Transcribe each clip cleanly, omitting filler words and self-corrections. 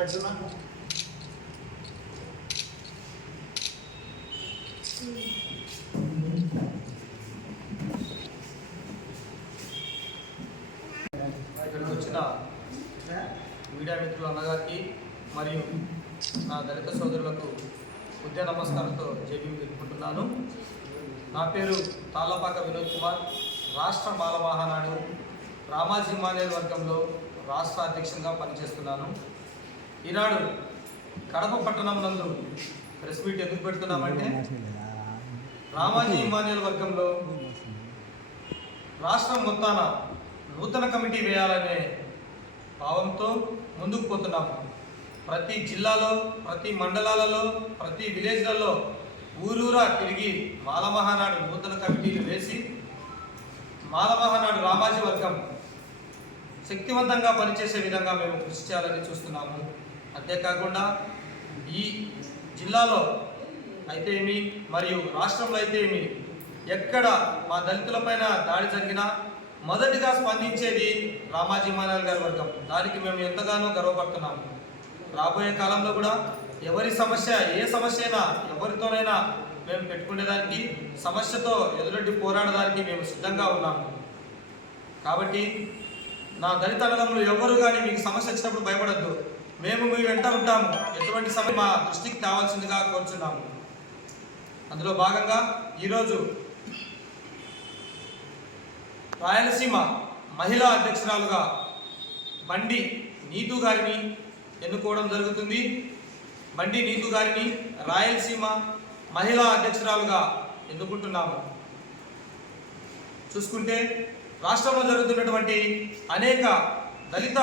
వచ్చిన మీడియా మిత్రులు అన్నగారికి మరియు నా దళిత సోదరులకు ఉదయ నమస్కారంతో జేబీ తెలుపుకుంటున్నాను. నా పేరు తాళ్ళపాక వినోద్ కుమార్, రాష్ట్ర మాల మహానాడు రామాజీ మానేల్ వర్గంలో రాష్ట్ర అధ్యక్షునిగా పనిచేస్తున్నాను. ఈనాడు కడప పట్టణం నందు ప్రెస్ మీట్ ఎందుకు పెడుతున్నామంటే, రామాజీ ఇమానియల్ వర్గంలో రాష్ట్రం మొత్తాన నూతన కమిటీ వేయాలనే భావంతో ముందుకు పోతున్నాము. ప్రతి జిల్లాలో, ప్రతి మండలాలలో, ప్రతి విలేజ్లలో ఊరూరా తిరిగి మాల మహానాడు నూతన కమిటీలు వేసి మాల మహానాడు రామాజీ వర్గం శక్తివంతంగా పనిచేసే విధంగా మేము కృషి చేయాలని చూస్తున్నాము. అంతేకాకుండా ఈ జిల్లాలో అయితే ఏమి మరియు రాష్ట్రంలో అయితే ఏమి ఎక్కడ మా దళితులపైన దాడి జరిగినా మొదటిగా స్పందించేది రామాజీ మానేల్ గారి వర్గం. దానికి మేము ఎంతగానో గర్వపడుతున్నాము. రాబోయే కాలంలో కూడా ఎవరి సమస్య, ఏ సమస్య అయినా ఎవరితోనైనా మేము పెట్టుకునేదానికి, సమస్యతో ఎదురొడ్డి పోరాడడానికి మేము సిద్ధంగా ఉన్నాము. కాబట్టి నా దళిత అన్నదమ్ములు ఎవరు కానీ మీకు సమస్య వచ్చినప్పుడు భయపడద్దు, మేము మీ వెంట ఉంటాము. ఎటువంటి సమయం మా దృష్టికి తేవాల్సిందిగా కోరుచున్నాము. అందులో భాగంగా ఈరోజు రాయలసీమ మహిళా అధ్యక్షురాలుగా బండి నీతు గారిని ఎన్నుకోవడం జరుగుతుంది. బండి నీతు గారిని రాయలసీమ మహిళా అధ్యక్షురాలుగా ఎన్నుకుంటున్నాము. చూసుకుంటే రాష్ట్రంలో జరుగుతున్నటువంటి అనేక దళిత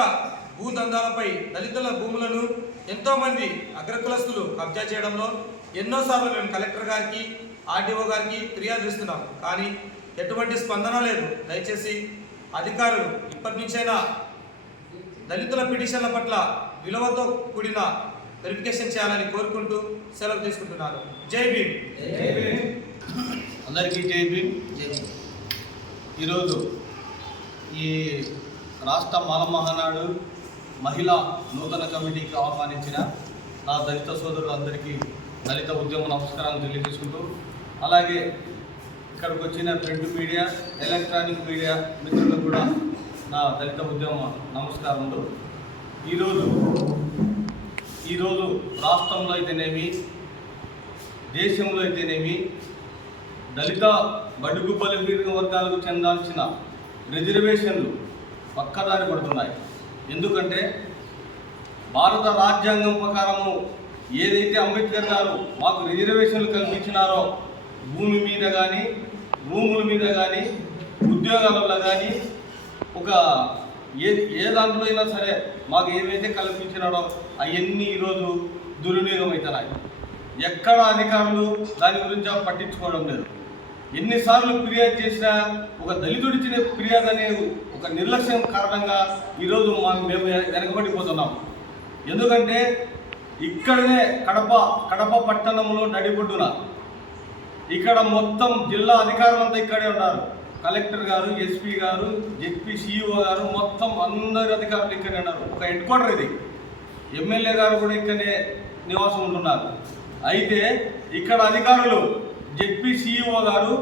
భూదందాలపై, దళితుల భూములను ఎంతోమంది అగ్రకులస్తులు కబ్జా చేయడంలో ఎన్నోసార్లు మేము కలెక్టర్ గారికి, ఆర్డీఓ గారికి ఫిర్యాదు ఇస్తున్నాం. కానీ ఎటువంటి స్పందన లేదు. దయచేసి అధికారులు ఇప్పటి నుంచైనా దళితుల పిటిషన్ల పట్ల విలువతో కూడిన వెరిఫికేషన్ చేయాలని కోరుకుంటూ సెలవు తీసుకుంటున్నాను. జై భీమ్. అందరికీ జై భీమ్. ఈరోజు ఈ రాష్ట్ర మాల మహానాడు మహిళా నూతన కమిటీకి ఆహ్వానించిన నా దళిత సోదరులందరికీ దళిత ఉద్యమ నమస్కారాలు తెలియజేసుకుంటూ, అలాగే ఇక్కడికి వచ్చిన ప్రింట్ మీడియా, ఎలక్ట్రానిక్ మీడియా మిత్రులకు కూడా నా దళిత ఉద్యమ నమస్కారములు. ఈరోజు రాష్ట్రంలో అయితేనేమి, దేశంలో అయితేనేమి దళిత బడుగు బలహీన వర్గాలకు చెందాల్సిన రిజర్వేషన్లు పక్కదారి పడుతున్నాయి. ఎందుకంటే భారత రాజ్యాంగం ప్రకారము ఏదైతే అంబేద్కర్ గారు మాకు రిజర్వేషన్లు కల్పించినారో, భూమి మీద కానీ, రూముల మీద కానీ, ఉద్యోగాలలో కానీ, ఒక ఏ దాంట్లో అయినా సరే మాకు ఏవైతే కల్పించినాడో అవన్నీ ఈరోజు దుర్వినియోగం అవుతున్నాయి. ఎక్కడ అధికారులు దాని గురించి పట్టించుకోవడం లేదు. ఎన్నిసార్లు ఫిర్యాదు చేసినా ఒక దళితుడిచ్చిన ఫిర్యాదు అనే ఒక నిర్లక్ష్యం కారణంగా ఈరోజు మేము వెనకబడిపోతున్నాం. ఎందుకంటే ఇక్కడనే కడప పట్టణంలో నడిబొడ్డున ఇక్కడ మొత్తం జిల్లా అధికారులంతా ఇక్కడే ఉన్నారు. కలెక్టర్ గారు, ఎస్పీ గారు, జెడ్పీ సిఇఓ గారు, మొత్తం అందరి అధికారులు ఇక్కడే ఉన్నారు. ఒక హెడ్ క్వార్టర్ ఇది. ఎమ్మెల్యే గారు కూడా ఇక్కడనే నివాసం ఉంటున్నారు. అయితే ఇక్కడ అధికారులు, జెడ్పీ సిఇఓ గారు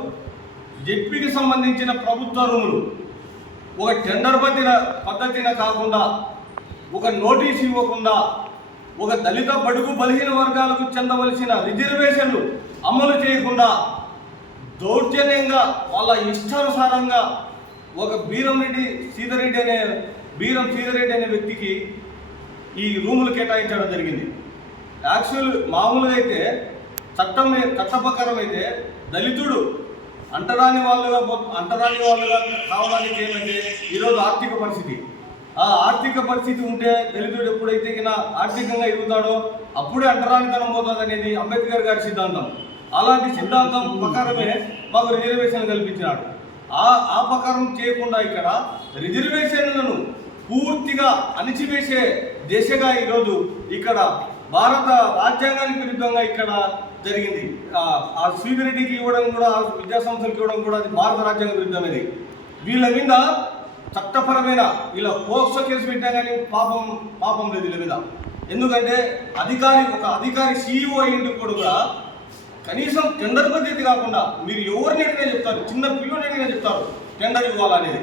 జెడ్పీకి సంబంధించిన ప్రభుత్వ రూములు ఒక టెండర్ పద్ధతిన కాకుండా, ఒక నోటీస్ ఇవ్వకుండా, ఒక దళిత బడుగు బలహీన వర్గాలకు చెందవలసిన రిజర్వేషన్లు అమలు చేయకుండా దౌర్జన్యంగా వాళ్ళ ఇష్టానుసారంగా ఒక బీరం సీతారెడ్డి అనే వ్యక్తికి ఈ రూములు కేటాయించడం జరిగింది. మామూలుగా అయితే చట్ట ప్రకారం అయితే దళితుడు అంటరాని వాళ్ళుగా కావడానికి ఏమంటే ఈరోజు ఆర్థిక పరిస్థితి, ఆ ఆర్థిక పరిస్థితి ఉంటే దళితుడు ఎప్పుడైతే ఆర్థికంగా ఎదుగుతాడో అప్పుడే అంటరానితనం పోతుంది అనేది అంబేద్కర్ గారి సిద్ధాంతం. అలాంటి సిద్ధాంతం ప్రకారమే మాకు రిజర్వేషన్ కల్పించినాడు. ఆ ప్రకారం చేయకుండా ఇక్కడ రిజర్వేషన్లను పూర్తిగా అణిచివేసే దిశగా ఈరోజు ఇక్కడ భారత రాజ్యాంగానికి విరుద్ధంగా ఇక్కడ జరిగింది. ఆ శ్రీధరెడ్డికి ఇవ్వడం కూడా, విద్యాసంస్థలకు ఇవ్వడం కూడా అది భారత రాజ్యాంగ విరుద్ధమైనది. వీళ్ళ మీద చట్టపరమైన వీళ్ళ పోక్సో కేసు పెట్టా కానీ పాపం లేదు వీళ్ళ మీద. ఎందుకంటే ఒక అధికారి CEO అయ్యింది కూడా కనీసం టెండర్ పద్ధతి కాకుండా మీరు ఎవరిని అడిగినా చెప్తారు, చిన్న పిల్లల్ని అడిగినా చెప్తారు టెండర్ ఇవ్వాలనేది.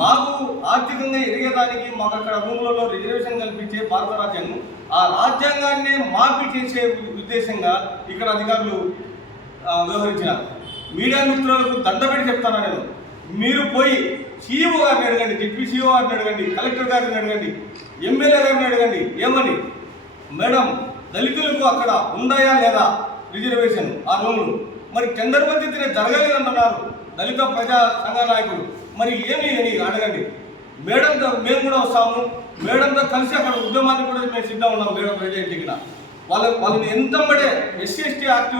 మాకు ఆర్థికంగా ఎదిగేదానికి మాకు అక్కడ రూములలో రిజర్వేషన్ కల్పించే భారత రాజ్యాంగం, ఆ రాజ్యాంగాన్ని మార్పు చేసే ఉద్దేశంగా ఇక్కడ అధికారులు వ్యవహరించినారు. మీడియా మిత్రులకు దండబెట్టి చెప్తాను నేను, మీరు పోయి CEO గారిని అడగండి, డిప్యూటీ CEO గారిని అడగండి, కలెక్టర్ గారిని అడగండి, ఎమ్మెల్యే గారిని అడగండి, ఏమని మేడం దళితులకు అక్కడ ఉన్నాయా లేదా రిజర్వేషన్ ఆ రూములు, మరి టెండర్ పద్ధతిని జరగలేదంటున్నారు దళిత ప్రజా సంఘ నాయకులు, మరి ఏమి అని అడగండి. మేడంతో మేము కూడా వస్తాము, మేడంతో కలిసి అక్కడ ఉద్యమాన్ని కూడా మేము సిద్ధంగా ఉన్నాం. మేడం ప్రెసిడెంట్కి వాళ్ళని ఎంతబడే SC/ST act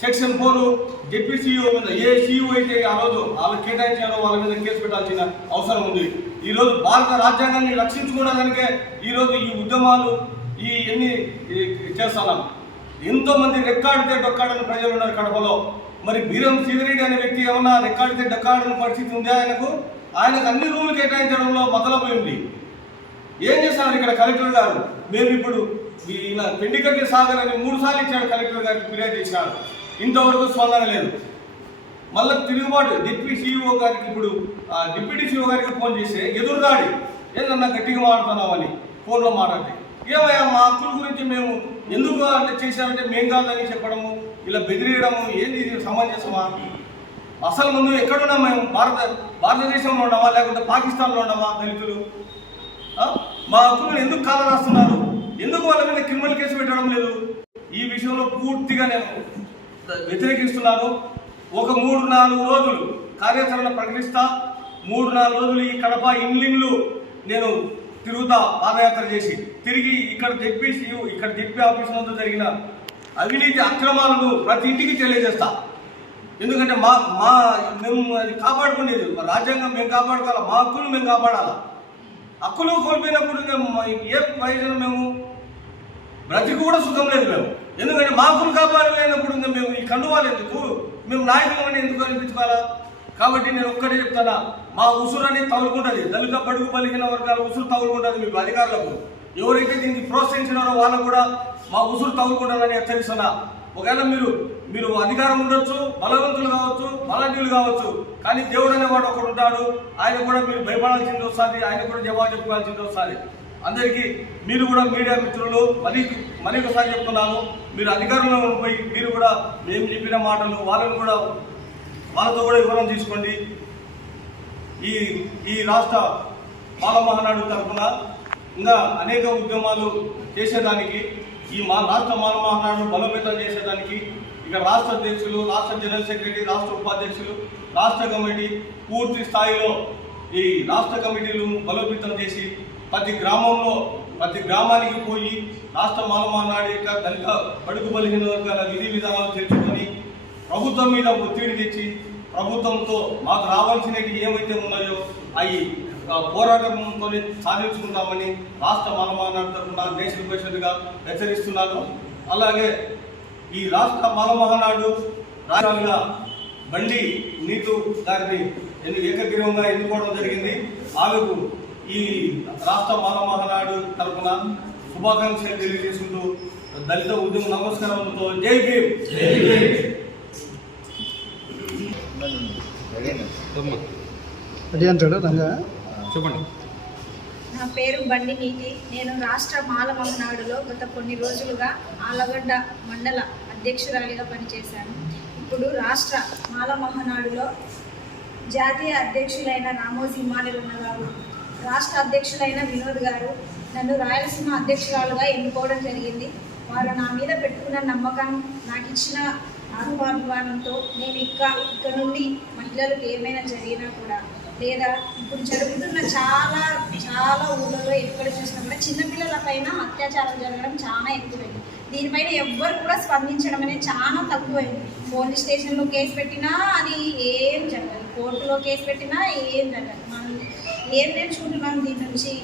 section 4 deputy CEO మీద ఏ CEO అయితే ఆ రోజు వాళ్ళకి కేటాయించారో వాళ్ళ మీద కేసు పెట్టాల్సిన అవసరం ఉంది. ఈరోజు భారత రాజ్యాంగాన్ని రక్షించుకోవడానికే ఈరోజు ఈ ఉద్యమాలు ఇవన్నీ చేస్తున్నాం. ఎంతోమంది రెక్కాడితే డొక్కాడని ప్రజలు ఉన్నారు కడపలో. మరి బీరం శ్రీధరెడ్డి అనే వ్యక్తి ఏమన్నా రెక్కాడితే డొక్కాడని పరిస్థితి ఉంది ఆయనకు అన్ని రూములు కేటాయించడంలో మొదలుపోయింది. ఏం చేస్తున్నారు ఇక్కడ కలెక్టర్ గారు? మేము ఇప్పుడు ఈయన పెండికట్టి సాగర్ అని 3 సార్లు ఇచ్చాడు కలెక్టర్ గారికి, ఫిర్యాదు చేసినాడు, ఇంతవరకు స్పందన లేదు. మళ్ళీ తిరుగుబాటు డిప్యూటీ CEO గారికి, ఇప్పుడు డిప్యూటీ CEO గారికి ఫోన్ చేస్తే ఎదురుదాడి, ఏదన్నా గట్టిగా మాట్లాడుతున్నామని ఫోన్లో మాట్లాడితే, ఏమయ్యా మా హక్కుల గురించి మేము ఎందుకు అంటే చేశామంటే మేము కాదని చెప్పడము, ఇలా బెదిరియడము, ఏంది ఇది సమంజసమా? అసలు ముందు ఎక్కడున్నాం మేము? భారతదేశంలో ఉన్నామా లేకుంటే పాకిస్తాన్లో ఉన్నామా? దళితులు మా హక్కులను ఎందుకు కాల రాస్తున్నారు? ఎందుకు వాళ్ళ మీద క్రిమినల్ కేసు పెట్టడం లేదు? ఈ విషయంలో పూర్తిగా నేను వ్యతిరేకిస్తున్నాను. ఒక 3-4 రోజులు కార్యాచరణ ప్రకటిస్తా. 3-4 రోజులు ఈ కడప ఇండ్లు నేను తిరుగుతా, పాదయాత్ర చేసి తిరిగి ఇక్కడ జెడ్పీ ఆఫీస్ నందు జరిగిన అవినీతి అక్రమాలను ప్రతి ఇంటికి తెలియజేస్తా. ఎందుకంటే మేము అది కాపాడుకునేది రాజ్యాంగం, మేము కాపాడుకోవాలి, మా హక్కులు మేము కాపాడాలి. హక్కులు కోల్పోయినప్పుడు ఏ ప్రయోజనం? మేము బ్రతికి కూడా సుఖం లేదు మేము. ఎందుకంటే మా హక్కులు కాపాడలేనప్పుడు మేము ఈ కండువాలు ఎందుకు? మేము నాయకులు ఎందుకు అనిపించుకోవాలా? కాబట్టి నేను ఒక్కటే చెప్తానా, మా ఉసురు అనేది తగులుకుంటుంది. దళిత బడుగు బలిగిన వర్గాల ఉసురు తగులుకుంటుంది. మీకు అధికారులకు ఎవరైతే దీనికి ప్రోత్సహించినారో వాళ్ళకు కూడా మా ఉసురు తగులుకుంటుందని హెచ్చరిస్తున్నా. ఒకవేళ మీరు అధికారం ఉండొచ్చు, బలవంతులు కావచ్చు, బలజ్ఞులు కావచ్చు, కానీ దేవుడు అనేవాడు ఒకడు ఉంటాడు. ఆయన కూడా మీరు భయపడాల్సింది వస్తుంది, ఆయన కూడా జవాబు చెప్పుకోవాల్సింది వస్తుంది. అందరికీ మీరు కూడా మీడియా మిత్రులు మరీ ఒకసారి చెప్తున్నాను, మీరు అధికారంలో పోయి మీరు కూడా మేము చెప్పిన మాటలు వాళ్ళతో కూడా వివరం తీసుకోండి. ఈ రాష్ట్ర మాల మహానాడు తరఫున ఇంకా అనేక ఉద్యమాలు చేసేదానికి, ఈ రాష్ట్ర మాల మహానాడును బలోపేతం చేసేదానికి ఇక రాష్ట్ర అధ్యక్షులు, రాష్ట్ర జనరల్ సెక్రటరీ, రాష్ట్ర ఉపాధ్యక్షులు, రాష్ట్ర కమిటీ పూర్తి స్థాయిలో ఈ రాష్ట్ర కమిటీలు బలోపేతం చేసి ప్రతి గ్రామానికి పోయి రాష్ట్ర మాల మహానాడు యొక్క దళిత బడుగు బలహీన వర్గాల విధి విధానాలు తెలుసుకొని ప్రభుత్వం మీద ఒత్తిడి తెచ్చి ప్రభుత్వంతో మాకు రావాల్సినవి ఏమైతే ఉన్నాయో అవి పోరాటంతో సాధించుకుంటామని రాష్ట్ర మాల మహానాడు తరఫున నేషనల్ పరిషత్గా హెచ్చరిస్తున్నాను. అలాగే ఈ రాష్ట్ర మాల మహానాడు రాష్ట్రాలుగా బండి నీతు గారిని ఏకగ్రీవంగా ఎన్నుకోవడం జరిగింది. ఆమెకు ఈ రాష్ట్ర మాల మహానాడు తరఫున శుభాకాంక్షలు తెలియజేసుకుంటూ దళిత ఉద్యమ నమస్కారంతో జై భీమ్. చెప్పండి. నా పేరు బండి నీతి. నేను రాష్ట్ర మాల మహానాడులో గత కొన్ని రోజులుగా ఆలగడ్డ మండల అధ్యక్షురాలిగా పనిచేశాను. ఇప్పుడు రాష్ట్ర మాల మహానాడులో జాతీయ అధ్యక్షులైన రామోజీ ఇమ్మానుయల్ గారు, రాష్ట్ర అధ్యక్షులైన వినోద్ గారు నన్ను రాయలసీమ అధ్యక్షురాలుగా ఎన్నుకోవడం జరిగింది. వారు నా మీద పెట్టుకున్న నమ్మకం, నాకు ఇచ్చిన ఆత్మాభిమానంతో నేను ఇక్కడ నుండి మహిళలకు ఏమైనా జరిగినా కూడా, లేదా ఇప్పుడు జరుగుతున్న చాలా ఊళ్ళలో ఎక్కడ చూసినా కూడా చిన్నపిల్లల పైన అత్యాచారం జరగడం చాలా ఎక్కువైంది. దీనిపైన ఎవ్వరు కూడా స్పందించడం అనేది చాలా తక్కువైంది. పోలీస్ స్టేషన్లో కేసు పెట్టినా అది ఏం జరగదు, కోర్టులో కేసు పెట్టినా ఏం జరగదు. మనం ఏం నేర్చుకుంటున్నాం దీని నుంచి?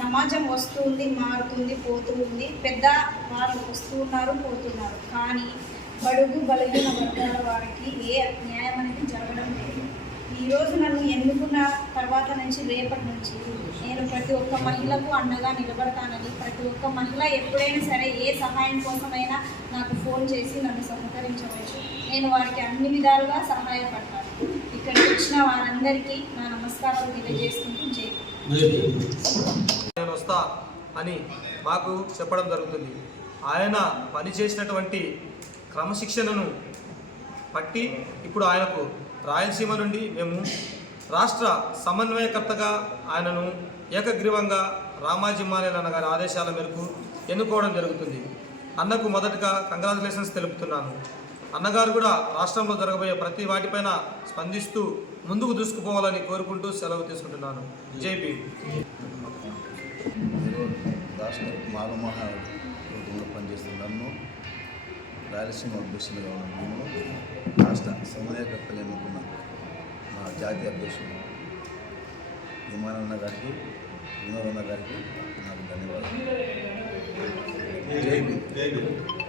సమాజం వస్తుంది, మారుతుంది, పోతూ ఉంది. పెద్ద వాళ్ళు వస్తున్నారు, పోతున్నారు, కానీ బడుగు బలహీన వర్గాల వారికి ఏ న్యాయం అనేది జరగడం లేదు. ఈరోజు నన్ను ఎన్నుకున్న తర్వాత నుంచి రేపటి నుంచి నేను ప్రతి ఒక్క మహిళకు అండగా నిలబడతానని, ప్రతి ఒక్క మహిళ ఎప్పుడైనా సరే ఏ సహాయం కోసమైనా నాకు ఫోన్ చేసి నన్ను సహకరించవచ్చు. నేను వారికి అన్ని విధాలుగా సహాయపడతాను. ఇక్కడికి వచ్చిన వారందరికీ నా నమస్కారాలు తెలియజేసుకుంటూ నేను వస్తా అని మాకు చెప్పడం జరుగుతుంది. ఆయన పనిచేసినటువంటి క్రమశిక్షణను బట్టి ఇప్పుడు ఆయనకు రాయలసీమ నుండి మేము రాష్ట్ర సమన్వయకర్తగా ఆయనను ఏకగ్రీవంగా రామాజీ మానేలన్న గారి ఆదేశాల మేరకు ఎన్నుకోవడం జరుగుతుంది. అన్నకు మొదటగా కంగ్రాచులేషన్స్ తెలుపుతున్నాను. అన్నగారు కూడా రాష్ట్రంలో జరగబోయే ప్రతి వాటిపైన స్పందిస్తూ ముందుకు దూసుకుపోవాలని కోరుకుంటూ సెలవు తీసుకుంటున్నాను. జై భీమ్. రాష్ట్ర మాలమహానాడులో పనిచేస్తున్న నన్ను రాయలసీమ అధ్యక్షులుగా ఉన్న నేను రాష్ట్ర సమన్వయకర్తలు ఎన్నుకున్న మా జాతీయ అధ్యక్షులు విమానన్న గారికి, వినోదన్న గారికి నాకు ధన్యవాదాలు. జై భీమ్.